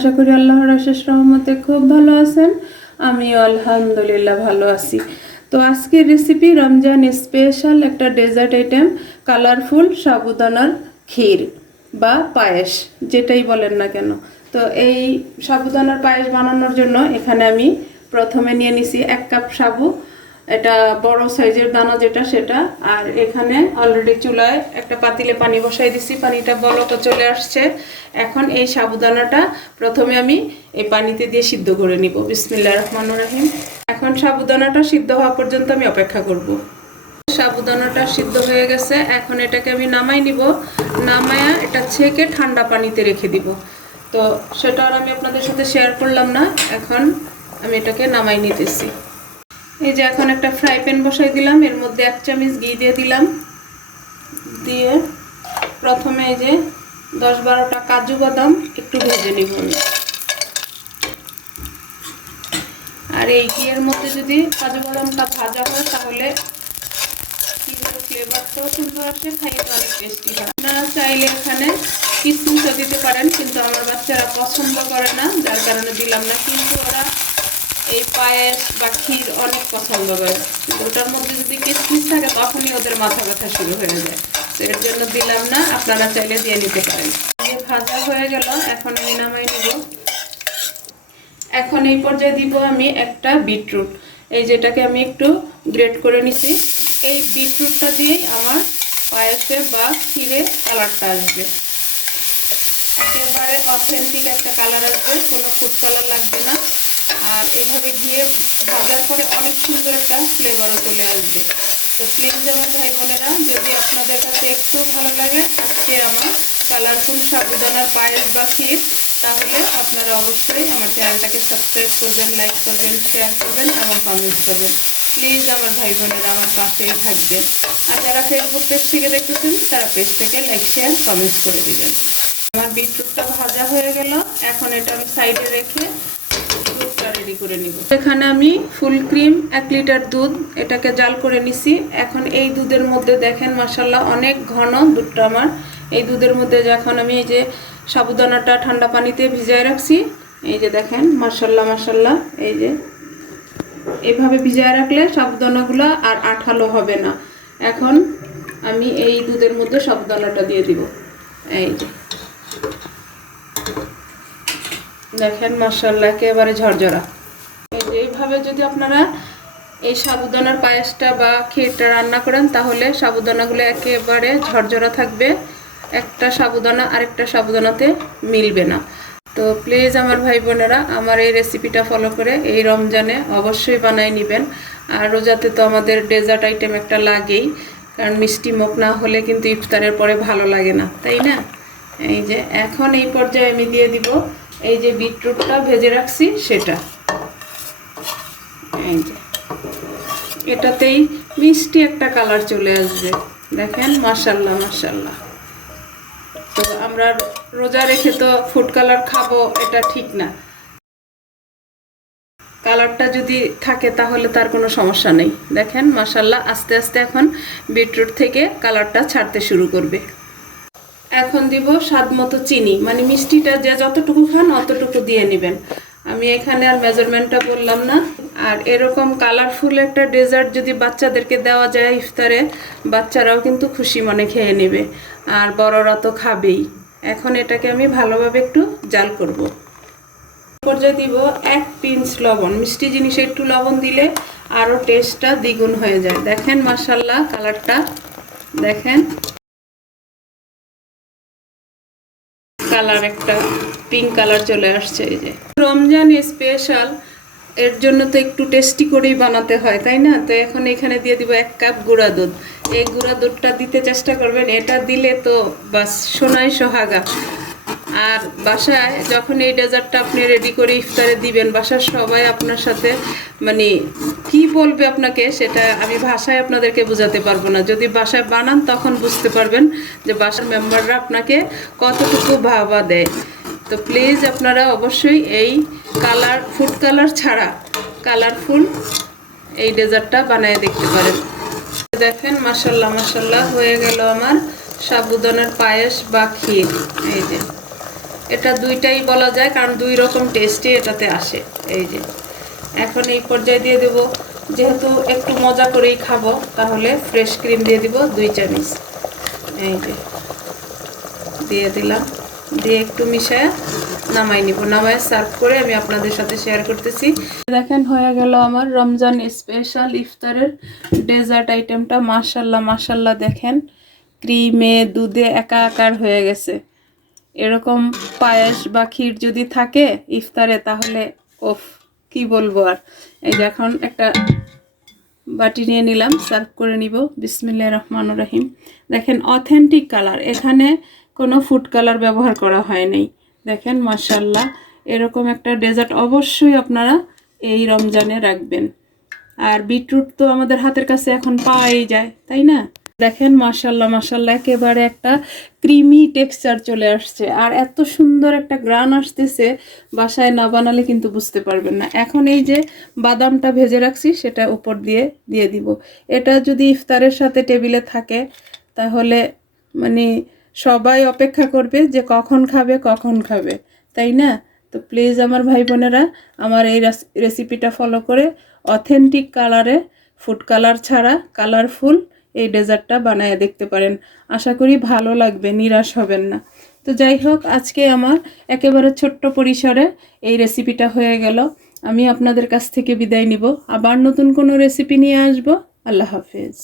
আশা করি আল্লাহর অশেষ রহমতে খুব ভালো আছেন। আমিও আলহামদুলিল্লাহ ভালো আছি। তো আজকের রেসিপি রমজান স্পেশাল একটা ডেজার্ট আইটেম, কালারফুল সাবুদানার ক্ষীর বা পায়েস, যেটাই বলেন না কেন। তো এই সাবুদানার পায়েস বানানোর জন্য এখানে আমি প্রথমে নিয়ে নিছি 1 কাপ সাবু, এটা বড় সাইজের দানা যেটা সেটা। আর এখানে অলরেডি চুলায় একটা পাতিলে পানি বসাই দিছি, পানিটা বলক চলে আসছে। এখন এই সাবুদানাটা প্রথমে আমি এই পানিতে দিয়ে সিদ্ধ করে নিব। বিসমিল্লাহির রহমানির রহিম। এখন সাবুদানাটা সিদ্ধ হওয়া পর্যন্ত আমি অপেক্ষা করব। সাবুদানাটা সিদ্ধ হয়ে গেছে, এখন এটাকে আমি নামাই নিব। নামায়া এটা ছেঁকে ঠান্ডা পানিতে রেখে দিব। তো সেটা আর আমি আপনাদের সাথে শেয়ার করলাম না। এখন আমি এটাকে নামাই নিতেছি। এই যে এখন একটা ফ্রাই প্যান বসাই দিলাম, এর মধ্যে 1 চামচ ঘি দিয়ে দিলাম। দিয়ে প্রথমে এই যে 10-12টা কাজু বাদাম একটু ভেজে নিব। আর এই ঘিয়ের মধ্যে যদি কাজু বাদামটা ভাজা হয় তাহলে ফ্লেভারটাও সুন্দর আসে, খাইতে অনেক টেস্টি হয়। আপনারা চাইলে এখানে কিশমিশও দিতে পারেন, কিন্তু আমার বাচ্চারা পছন্দ করে না, যার কারণে দিলাম না। কিন্তু ওরা এই পায়েস বা ক্ষীর অনেক পছন্দ করে, কিন্তু ওটার মধ্যে যদি কিশমিশ থাকে তখনই ওদের মাথা ব্যথা শুরু হয়ে যায়। তো এর জন্য দিলাম না, আপনারা চাইলে দিয়ে নিতে পারেন। ভাজা হয়ে গেল, এখন আমি নামাই নেব। এখন এই পর্যায়ে দিব আমি একটা বিটরুট, এই যেটাকে আমি একটু গ্রেট করে নিছি। এই বিটরুটটা দিয়েই আমার পায়েসে বা ক্ষীরে কালারটা আসবে, একেবারে অথেন্টিক একটা কালার আসবে, কোনো ফুড কালার লাগবে না। আর এভাবে ঘিয়ে ভাজার পরে অনেক সুন্দর একটা ফ্লেভারও চলে আসবে। তো প্লিজ আমার ভাই বোনেরা, যদি আপনাদের কাছে একটু ভালো লাগে আজকে আমার কালারফুল সাবুদানার পায়েস বা ক্ষীর, তাহলে আপনারা অবশ্যই আমার চ্যানেলটাকে সাবস্ক্রাইব করবেন, লাইক করবেন, শেয়ার করবেন এবং কমেন্ট করবেন। প্লিজ আমার ভাই বোনেরা আমার পাশেই থাকবেন। আর যারা ফেসবুক পেজ থেকে দেখতেছেন তারা পেজটাকে লাইক, শেয়ার, কমেন্ট করে দিবেন। আমার বিটরুটটা ভাজা হয়ে গেল, এখন এটা আমি সাইডে রেখে দুধটা রেডি করে নিব। এখানে আমি ফুল ক্রিম 1 লিটার দুধ, এটাকে জাল করে নিছি। এখন এই দুধের মধ্যে দেখেন মাশাআল্লাহ অনেক ঘন দুধটা আমার। এই দুধের মধ্যে যখন আমি এই যে সাবুদানাটা ঠান্ডা পানিতে ভিজায় রাখছি, এই যে দেখেন মাশাআল্লাহ মাশাআল্লাহ, এই যে এইভাবে ভিজায় রাখলে সাবুদানাগুলো আর আঠালো হবে না। এখন আমি এই দুধের মধ্যে সাবুদানাটা দিয়ে দিব। এই যে দেখেন মাশাআল্লাহ একেবারে ঝরঝরা। এইভাবে যদি আপনারা এই সাবুদানার পায়েসটা বা ক্ষীরটা রান্না করেন তাহলে সাবুদানাগুলো একেবারে ঝরঝরা থাকবে, একটা সাবুদানা আরেকটা সাবুদানাতে মিলবে না। তো প্লিজ আমার ভাই বোনেরা আমার এই রেসিপিটা ফলো করে এই রমজানে অবশ্যই বানাই নেবেন। আর রোজাতে তো আমাদের ডেজার্ট আইটেম একটা লাগেই, কারণ মিষ্টি মুখ না হলে কিন্তু ইফতারের পরে ভালো লাগে না, তাই না? এই যে এখন এই পর্যায়ে আমি দিয়ে দিব এই যে বিটরুটটা ভেজে রাখছি সেটা। এই যে এটাতেই মিষ্টি একটা কালার চলে আসবে, দেখেন মাশাআল্লাহ মাশাআল্লাহ। তো আমরা রোজা রেখে তো ফুড কালার খাবো এটা ঠিক না, কালারটা যদি থাকে তাহলে তার কোনো সমস্যা নেই। দেখেন মাশাআল্লাহ আস্তে আস্তে এখন বিটরুট থেকে কালারটা ছাড়তে শুরু করবে। এখন দিব স্বাদ মতো চিনি, মানে মিষ্টিটা যে যতটুকু খান অতটুকু দিয়ে নেবেন। আমি এখানে আর মেজারমেন্টটা বললাম না। আর এরকম কালারফুল একটা ডেজার্ট যদি বাচ্চাদেরকে দেওয়া যায় ইফতারে, বাচ্চারাও কিন্তু খুশি মনে খেয়ে নেবে, আর বড়রা তো খাবেই। এখন এটাকে আমি ভালোভাবে একটু জাল করব। পর্যায়ে দিব 1 পিঞ্চ লবণ, মিষ্টি জিনিসে একটু লবণ দিলে আরও টেস্টটা দ্বিগুণ হয়ে যায়। দেখেন মাশাআল্লাহ কালারটা দেখেন, কালার একটা পিঙ্ক কালার চলে আসছে। এই যে রমজান স্পেশাল, এর জন্য তো একটু টেস্টি করেই বানাতে হয়, তাই না? তো এখন এখানে দিয়ে দিব 1 কাপ গুঁড়া দুধ। এই গুঁড়া দুধটা দিতে চেষ্টা করবেন, এটা দিলে তো বাস সোনাই সোহাগা। আর বাসায় যখন এই ডেজার্টটা আপনি রেডি করে ইফতারে দিবেন, বাসার সবাই আপনার সাথে মানে কি বলবে আপনাকে, সেটা আমি ভাষায় আপনাদেরকে বোঝাতে পারবো না। যদি বাসায় বানান তখন বুঝতে পারবেন যে বাসার মেম্বাররা আপনাকে কতটুকু ভাবা দেয়। তো প্লিজ আপনারা অবশ্যই এই ফুড কালার ছাড়া কালারফুল এই ডেজার্টটা বানিয়ে দেখতে পারেন। দেখেন মাশাআল্লাহ মাশাআল্লাহ হয়ে গেল আমার সাবুদানার পায়েস বা ক্ষীর। এই যে এটা দুইটাই বলা যায়, কারণ দুই রকম টেস্টই এটাতে আসে। এই যে এখন এই পর্যায়ে দিয়ে দেব, যেহেতু একটু মজা করেই খাবো, তাহলে ফ্রেশ ক্রিম দিয়ে দিব 2 চামচ। এই যে দিয়ে দিলাম, দিয়ে একটু মিশায় নামাই নিব। নামায় সার্ভ করে আমি আপনাদের সাথে শেয়ার করতেছি। দেখেন হয়ে গেল আমার রমজান স্পেশাল ইফতারের ডেজার্ট আইটেমটা। মাশাল্লাহ মাশাল্লাহ, দেখেন ক্রিমে দুধে একাকার হয়ে গেছে। এরকম পায়েস বা ক্ষীর যদি থাকে ইফতারে, তাহলে ওফ, কি বলবো আর। এই যে এখন একটা বাটি নিয়ে নিলাম, সার্ভ করে নিব। বিসমিল্লাহির রহমানির রহিম। দেখেন অথেন্টিক কালার, এখানে কোনো ফুড কালার ব্যবহার করা হয়নি। দেখেন মাশাল্লাহ, এরকম একটা ডেজার্ট অবশ্যই আপনারা এই রমজানে রাখবেন। আর বিটরুট তো আমাদের হাতের কাছে এখন পাওয়াই যায়, তাই না? দেখেন মাশাল্লাহ মাশাল্লাহ, একেবারে একটা ক্রিমি টেক্সচার চলে আসছে, আর এত সুন্দর একটা গ্রান আসতেছে, বাসায় না বানালে কিন্তু বুঝতে পারবেন না। এখন এই যে বাদামটা ভেজে রাখছি, সেটা উপর দিয়ে দিয়ে দিব। এটা যদি ইফতারের সাথে টেবিলে থাকে, তাহলে মানে সবাই অপেক্ষা করবে যে কখন খাবে কখন খাবে, তাই না? তো প্লিজ আমার ভাই বোনেরা, আমার এই রেসিপিটা ফলো করে অথেন্টিক কালারে, ফুড কালার ছাড়া কালারফুল এই ডেজার্টটা বানায় দেখতে পারেন। আশা করি ভালো লাগবে, নিরাশ হবেন না। তো যাই হোক, আজকে আমার একেবারে ছোট্ট পরিসরে এই রেসিপিটা হয়ে গেল। আমি আপনাদের কাছ থেকে বিদায় নিব, আবার নতুন কোনো রেসিপি নিয়ে আসব। আল্লাহ হাফেজ।